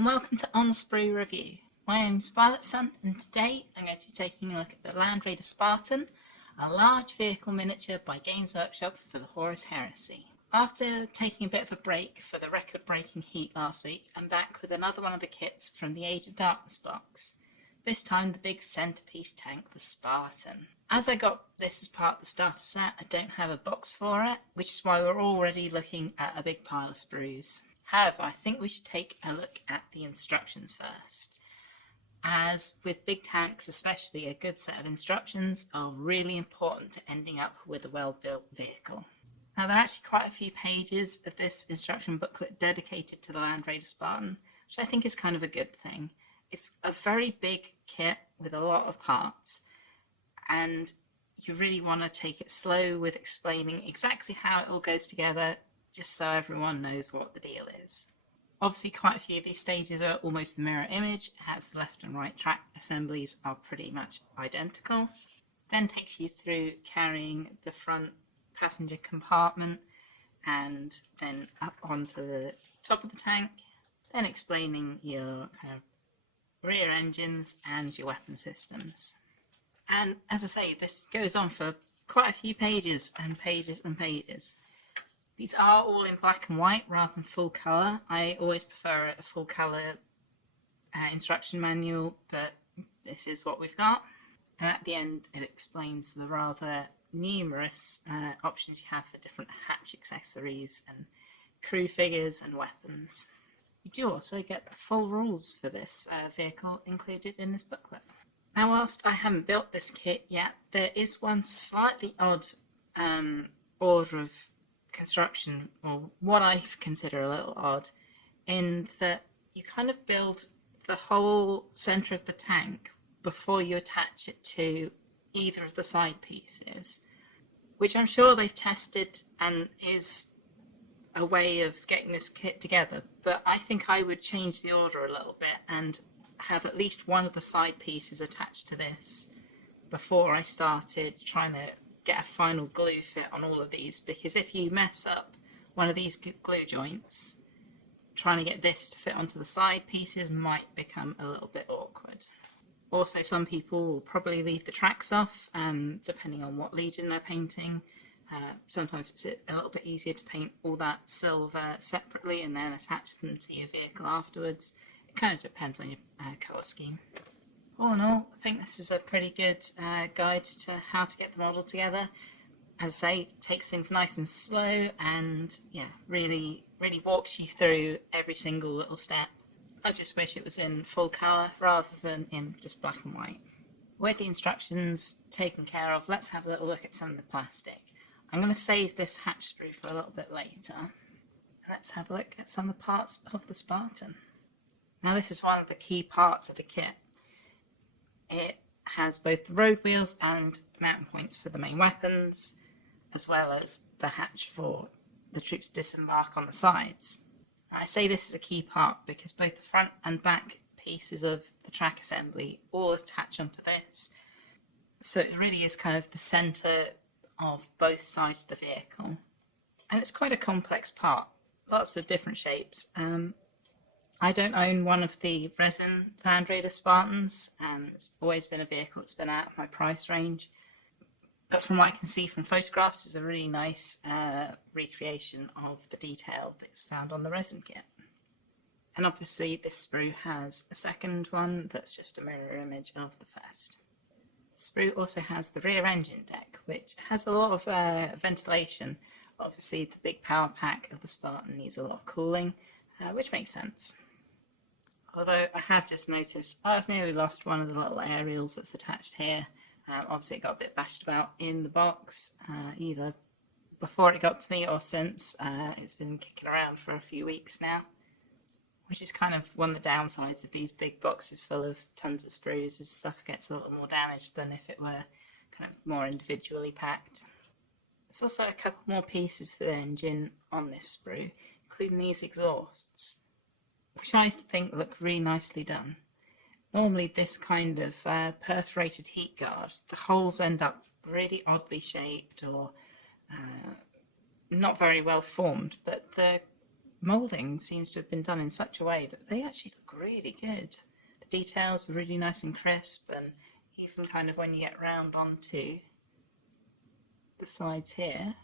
and welcome to On Sprue Review. My name's Violet Sun, and today I'm going to be taking a look at the Land Raider Spartan, a large vehicle miniature by Games Workshop for the Horus Heresy. After taking a bit of a break for the record-breaking heat last week, I'm back with another one of the kits from the Age of Darkness box. This time the big centerpiece tank, the Spartan. As I got this as part of the starter set, I don't have a box for it, which is why we're already looking at a big pile of sprues. However, I think we should take a look at the instructions first. As with big tanks especially, a good set of instructions are really important to ending up with a well-built vehicle. Now there are actually quite a few pages of this instruction booklet dedicated to the Land Raider Spartan, which I think is kind of a good thing. It's a very big kit with a lot of parts, and you really want to take it slow with explaining exactly how it all goes together, just so everyone knows what the deal is. Obviously quite a few of these stages are almost the mirror image, as the left and right track assemblies are pretty much identical. Then takes you through carrying the front passenger compartment and then up onto the top of the tank, then explaining your kind of rear engines and your weapon systems. And as I say, this goes on for quite a few pages and pages and pages. These are all in black and white rather than full colour. I always prefer a full colour instruction manual, but this is what we've got. And at the end it explains the rather numerous options you have for different hatch accessories and crew figures and weapons. You do also get the full rules for this vehicle included in this booklet. Now whilst I haven't built this kit yet, there is one slightly odd order of construction, or what I consider a little odd, in that you kind of build the whole centre of the tank before you attach it to either of the side pieces, which I'm sure they've tested and is a way of getting this kit together, but I think I would change the order a little bit and have at least one of the side pieces attached to this before I started trying to get a final glue fit on all of these, because if you mess up one of these glue joints, trying to get this to fit onto the side pieces might become a little bit awkward. Also, some people will probably leave the tracks off, depending on what legion they're painting. Sometimes it's a little bit easier to paint all that silver separately and then attach them to your vehicle afterwards. It kind of depends on your colour scheme. All in all, I think this is a pretty good guide to how to get the model together. As I say, takes things nice and slow and really walks you through every single little step. I just wish it was in full colour rather than in just black and white. With the instructions taken care of, let's have a little look at some of the plastic. I'm going to save this hatch sprue for a little bit later. Let's have a look at some of the parts of the Spartan. Now this is one of the key parts of the kit. It has both the road wheels and the mounting points for the main weapons, as well as the hatch for the troops to disembark on the sides. I say this is a key part because both the front and back pieces of the track assembly all attach onto this. So it really is kind of the centre of both sides of the vehicle. And it's quite a complex part, lots of different shapes. I don't own one of the resin Land Raider Spartans, and it's always been a vehicle that's been out of my price range. But from what I can see from photographs, it's a really nice recreation of the detail that's found on the resin kit. And obviously this sprue has a second one that's just a mirror image of the first. The sprue also has the rear engine deck, which has a lot of ventilation. Obviously the big power pack of the Spartan needs a lot of cooling, which makes sense. Although I have just noticed I've nearly lost one of the little aerials that's attached here. Obviously it got a bit bashed about in the box, either before it got to me or since. It's been kicking around for a few weeks now, which is kind of one of the downsides of these big boxes full of tons of sprues, is stuff gets a little more damaged than if it were kind of more individually packed. There's also a couple more pieces for the engine on this sprue, including these exhausts, which I think look really nicely done. Normally this kind of perforated heat guard, the holes end up really oddly shaped or not very well formed, but the moulding seems to have been done in such a way that they actually look really good. The details are really nice and crisp, and even kind of when you get round onto the sides here,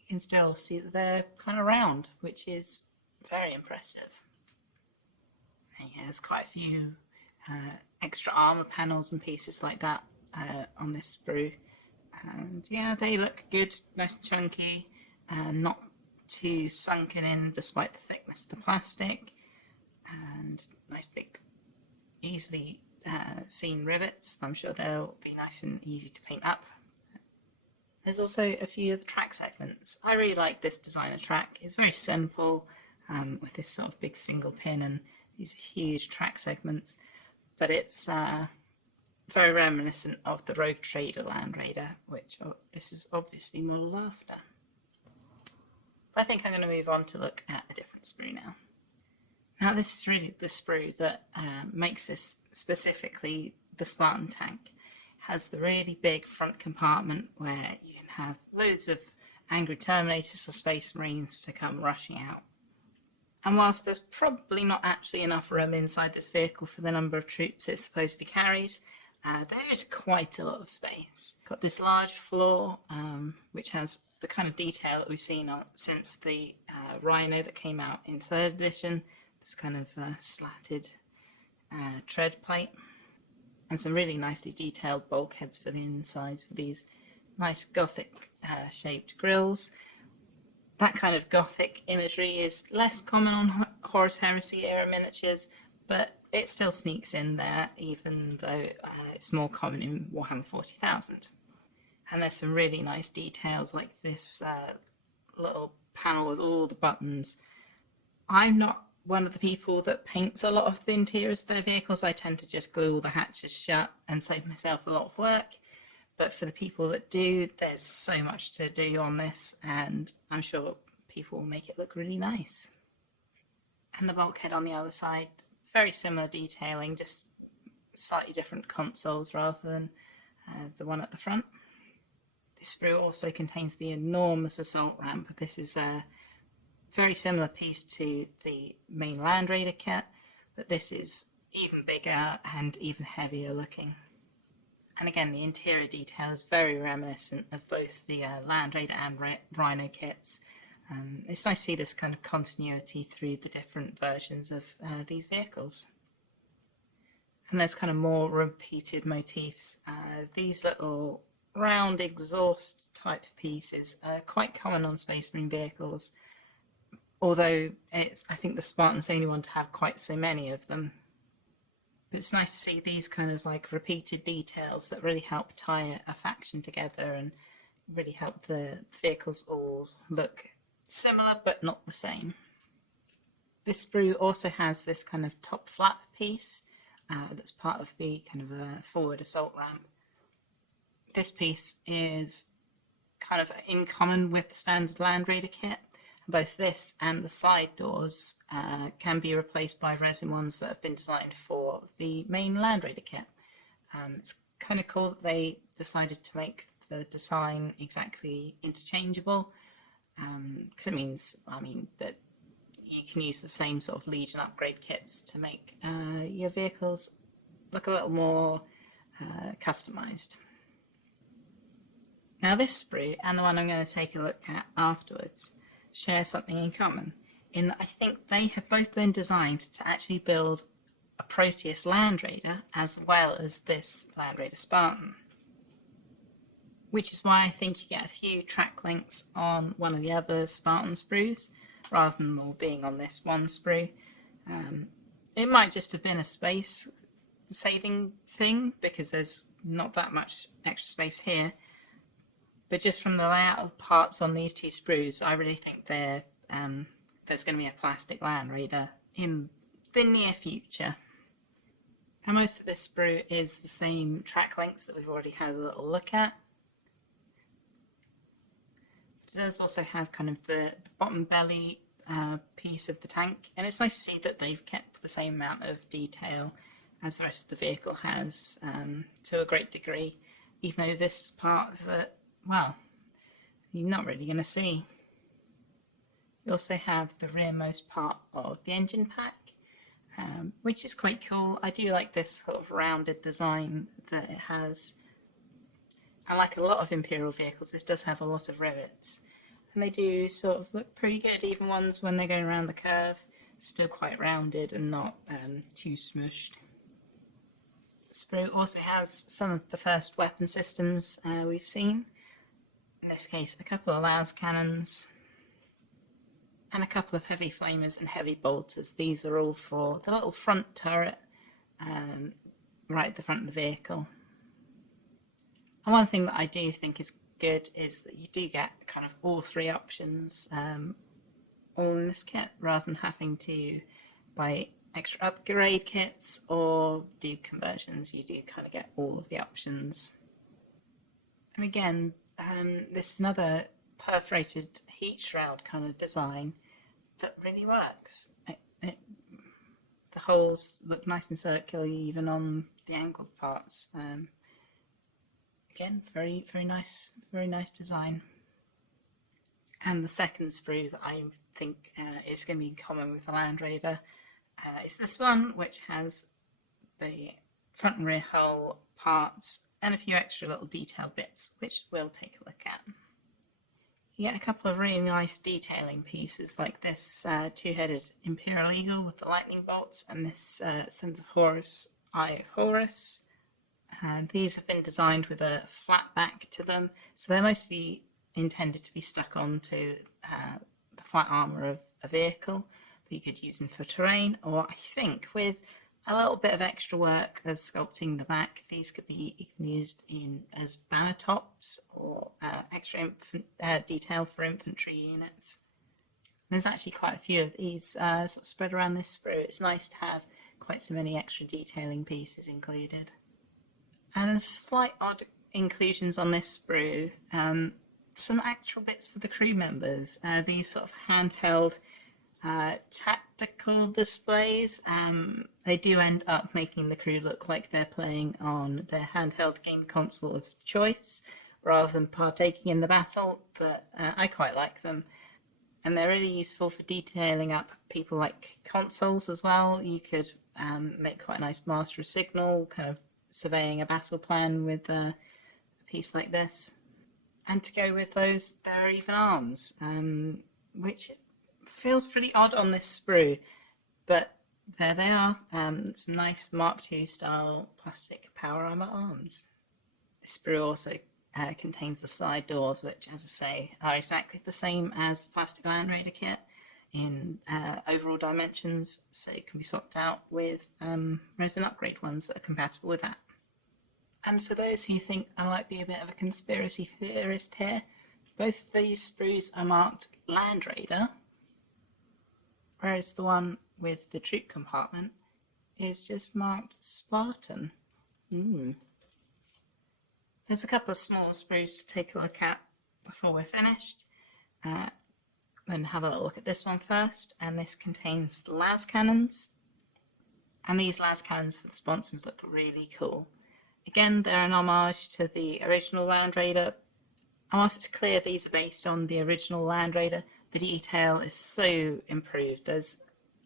you can still see that they're kind of round, which is very impressive. And yeah, there's quite a few extra armour panels and pieces like that on this sprue. And yeah, they look good, nice and chunky, not too sunken in despite the thickness of the plastic, and nice big, easily seen rivets. I'm sure they'll be nice and easy to paint up. There's also a few of the track segments. I really like this designer track. It's very simple with this sort of big single pin and these huge track segments, but it's very reminiscent of the Rogue Trader Land Raider, which this is obviously modelled after. But I think I'm going to move on to look at a different sprue now. Now this is really the sprue that makes this specifically the Spartan tank. It has the really big front compartment where you can have loads of angry Terminators or Space Marines to come rushing out. And whilst there's probably not actually enough room inside this vehicle for the number of troops it supposedly carries, there is quite a lot of space. Got this large floor, which has the kind of detail that we've seen since the Rhino that came out in 3rd edition. This kind of slatted tread plate, and some really nicely detailed bulkheads for the insides with these nice Gothic shaped grills. That kind of Gothic imagery is less common on Horus Heresy era miniatures, but it still sneaks in there, even though it's more common in Warhammer 40,000. And there's some really nice details, like this little panel with all the buttons. I'm not one of the people that paints a lot of the interiors of their vehicles. I tend to just glue all the hatches shut and save myself a lot of work. But for the people that do, there's so much to do on this, and I'm sure people will make it look really nice. And the bulkhead on the other side, very similar detailing, just slightly different consoles rather than the one at the front. This sprue also contains the enormous assault ramp. This is a very similar piece to the main Land Raider kit, but this is even bigger and even heavier looking. And again, the interior detail is very reminiscent of both the Land Raider and Rhino kits. It's nice to see this kind of continuity through the different versions of these vehicles. And there's kind of more repeated motifs. These little round exhaust type pieces are quite common on Space Marine vehicles, although I think the Spartan's the only one to have quite so many of them. But it's nice to see these kind of like repeated details that really help tie a faction together and really help the vehicles all look similar but not the same. This sprue also has this kind of top flap piece that's part of the kind of a forward assault ramp. This piece is kind of in common with the standard Land Raider kit. Both this and the side doors can be replaced by resin ones that have been designed for the main Land Raider kit. It's kind of cool that they decided to make the design exactly interchangeable, because it means, that you can use the same sort of Legion upgrade kits to make your vehicles look a little more customized. Now this sprue and the one I'm going to take a look at afterwards share something in common, in that I think they have both been designed to actually build a Proteus Land Raider as well as this Land Raider Spartan. Which is why I think you get a few track links on one of the other Spartan sprues, rather than them all being on this one sprue. It might just have been a space saving thing, because there's not that much extra space here. But just from the layout of parts on these two sprues, I really think there's going to be a plastic Land Raider in the near future. And most of this sprue is the same track links that we've already had a little look at. It does also have kind of the bottom belly piece of the tank, and it's nice to see that they've kept the same amount of detail as the rest of the vehicle has, to a great degree, even though this part that, well, you're not really going to see. You also have the rearmost part of the engine pack, which is quite cool. I do like this sort of rounded design that it has. And like a lot of Imperial vehicles, this does have a lot of rivets. And they do sort of look pretty good, even ones when they're going around the curve, still quite rounded and not too smushed. Sprue also has some of the first weapon systems we've seen. In this case, a couple of las cannons and a couple of heavy flamers and heavy bolters. These are all for the little front turret right at the front of the vehicle. And one thing that I do think is good is that you do get kind of all three options all in this kit, rather than having to buy extra upgrade kits or do conversions. You do kind of get all of the options. And again, this is another perforated heat shroud kind of design that really works. The holes look nice and circular even on the angled parts. Again, very nice design. And the second sprue that I think is going to be common with the Land Raider is this one, which has the front and rear hull parts and a few extra little detail bits, which we'll take a look at. You get a couple of really nice detailing pieces, like this two-headed Imperial Eagle with the lightning bolts, and this Sons of Horus Eye of Horus. These have been designed with a flat back to them, so they're mostly intended to be stuck onto the flat armour of a vehicle, but you could use them for terrain, or I think with a little bit of extra work of sculpting the back, these could be even used as banner tops or extra detail for infantry units. There's actually quite a few of these sort of spread around this sprue. It's nice to have quite so many extra detailing pieces included. And there's slight odd inclusions on this sprue. Some actual bits for the crew members. These sort of handheld tactical displays. They do end up making the crew look like they're playing on their handheld game console of choice rather than partaking in the battle, but I quite like them. And they're really useful for detailing up people like consoles as well. You could make quite a nice master of signal, kind of surveying a battle plan with a piece like this. And to go with those, there are even arms, which feels pretty odd on this sprue, but there they are. Some nice Mark II style plastic power armor arms. This sprue also contains the side doors, which, as I say, are exactly the same as the plastic Land Raider kit in overall dimensions, so it can be swapped out with resin upgrade ones that are compatible with that. And for those who think I might be a bit of a conspiracy theorist here, both of these sprues are marked Land Raider, whereas the one with the troop compartment is just marked Spartan. There's a couple of smaller sprues to take a look at before we're finished. Then have a little look at this one first, and this contains the las cannons. And these las cannons for the sponsons look really cool. Again, they're an homage to the original Land Raider. And whilst it's clear these are based on the original Land Raider, the detail is so improved. There's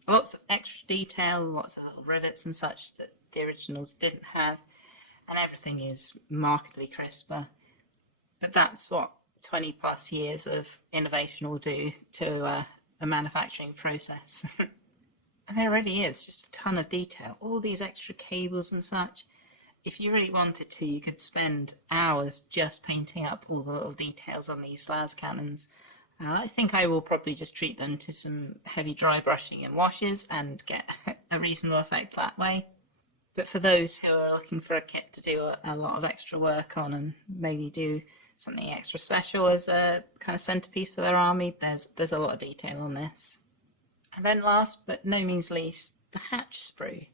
lots of extra detail, lots of little rivets and such that the originals didn't have, and everything is markedly crisper. But that's what 20 plus years of innovation will do to a manufacturing process. And there really is just a ton of detail, all these extra cables and such. If you really wanted to, you could spend hours just painting up all the little details on these las cannons. I think I will probably just treat them to some heavy dry brushing and washes and get a reasonable effect that way. But for those who are looking for a kit to do a lot of extra work on and maybe do something extra special as a kind of centerpiece for their army, there's a lot of detail on this. And then last but no means least, the hatch sprue.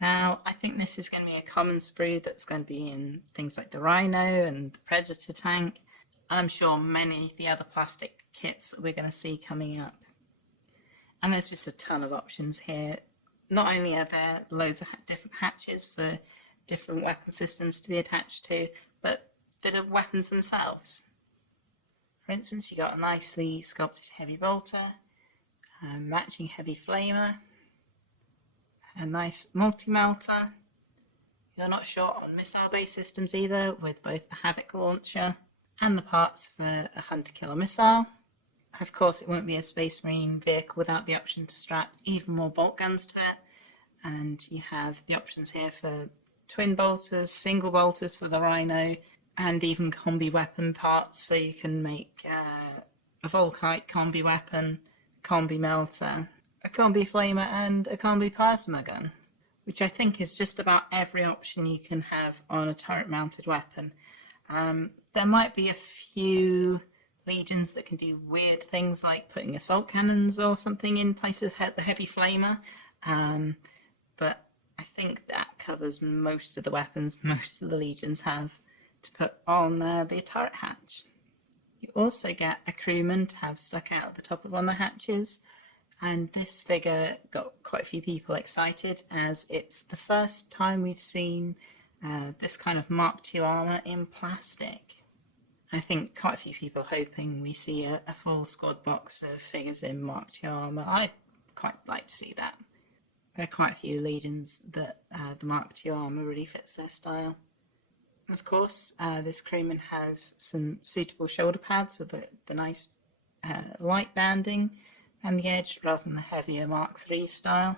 Now, I think this is going to be a common sprue that's going to be in things like the Rhino and the Predator tank, and I'm sure many of the other plastic kits that we're going to see coming up. And there's just a ton of options here. Not only are there loads of different hatches for different weapon systems to be attached to, but the weapons themselves. For instance, you got a nicely sculpted heavy bolter, matching heavy flamer, a nice multi-melter. You're not short on missile-based systems either, with both the Havoc launcher and the parts for a hunter-killer missile. Of course, it won't be a Space Marine vehicle without the option to strap even more bolt guns to it, and you have the options here for twin bolters, single bolters for the Rhino, and even combi weapon parts, so you can make a Volkite combi weapon, a combi melter, a combi flamer, and a combi plasma gun, which I think is just about every option you can have on a turret-mounted weapon. There might be a few legions that can do weird things like putting assault cannons or something in place of the heavy flamer, but I think that covers most of the weapons most of the legions have to put on the turret hatch. You also get a crewman to have stuck out at the top of one of the hatches, and this figure got quite a few people excited as it's the first time we've seen this kind of Mark II armour in plastic. I think quite a few people hoping we see a full squad box of figures in Mark II armour. I'd quite like to see that. There are quite a few legions that the Mark II armour really fits their style. Of course, this crewman has some suitable shoulder pads with the nice light banding and the edge rather than the heavier Mark III style.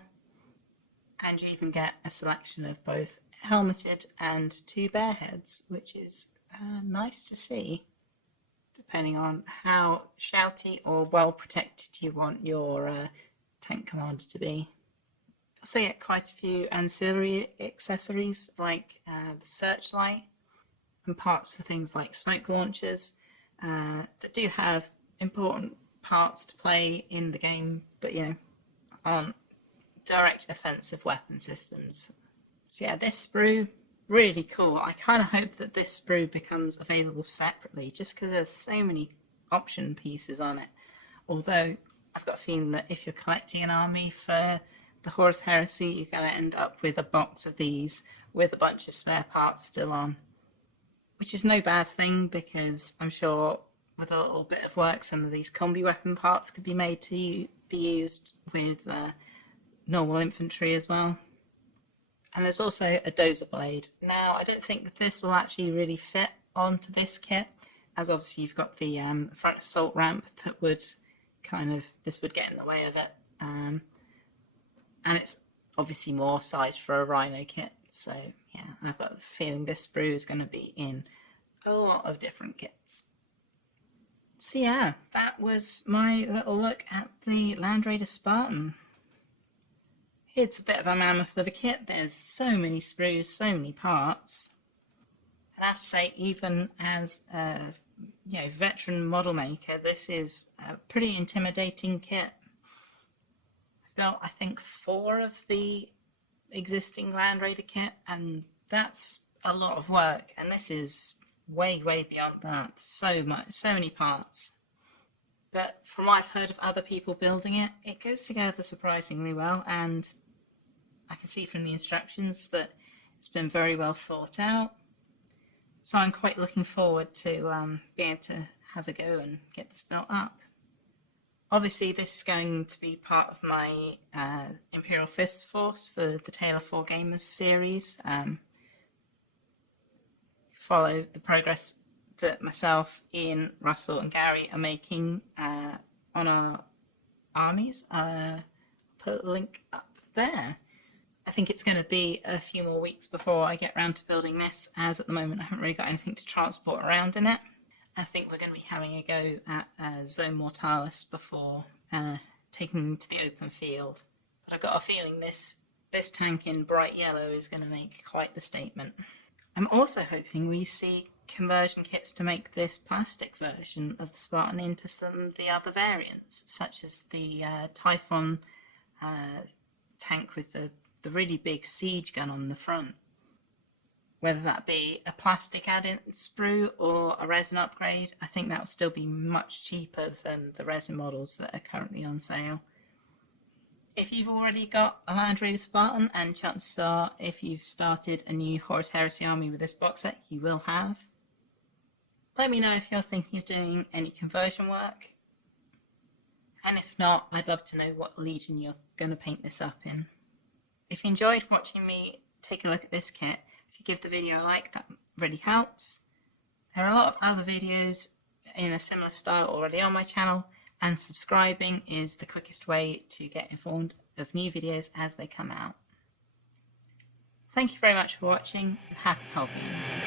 And you even get a selection of both helmeted and 2 bear heads, which is nice to see, depending on how shouty or well protected you want your tank commander to be. You also get quite a few ancillary accessories like the searchlight and parts for things like smoke launchers that do have important parts to play in the game, but aren't direct offensive weapon systems. So yeah, this sprue, really cool. I kind of hope that this sprue becomes available separately just because there's so many option pieces on it. Although I've got a feeling that if you're collecting an army for the Horus Heresy, you're going to end up with a box of these with a bunch of spare parts still on. Which is no bad thing because I'm sure with a little bit of work some of these combi weapon parts could be made to be used with normal infantry as well. And there's also a dozer blade. Now, I don't think this will actually really fit onto this kit, as obviously you've got the front assault ramp that would this would get in the way of it. And it's obviously more sized for a Rhino kit. So yeah, I've got the feeling this sprue is going to be in a lot of different kits. So yeah, that was my little look at the Land Raider Spartan. It's a bit of a mammoth of a kit. There's so many sprues, so many parts. And I have to say, even as a veteran model maker, this is a pretty intimidating kit. I've built, I think, 4 of the existing Land Raider kit, and that's a lot of work. And this is way, way beyond that. So many parts. But from what I've heard of other people building it, it goes together surprisingly well, and I can see from the instructions that it's been very well thought out. So I'm quite looking forward to being able to have a go and get this built up. Obviously, this is going to be part of my Imperial Fists Force for the Tale of Four Gamers series. Follow the progress that myself, Ian, Russell and Gary are making on our armies. I'll put a link up there. I think it's going to be a few more weeks before I get around to building this, as at the moment I haven't really got anything to transport around in it. I think we're going to be having a go at Zone Mortalis before taking to the open field. But I've got a feeling this tank in bright yellow is going to make quite the statement. I'm also hoping we see conversion kits to make this plastic version of the Spartan into some of the other variants, such as the Typhon tank with the really big siege gun on the front. Whether that be a plastic add-in sprue or a resin upgrade, I think that will still be much cheaper than the resin models that are currently on sale. If you've already got a Land Raider Spartan, and chances are if you've started a new Horus Heresy army with this box set, you will have. Let me know if you're thinking of doing any conversion work. And if not, I'd love to know what legion you're going to paint this up in. If you enjoyed watching me take a look at this kit, if you give the video a like, that really helps. There are a lot of other videos in a similar style already on my channel, and subscribing is the quickest way to get informed of new videos as they come out. Thank you very much for watching, and happy hobbying.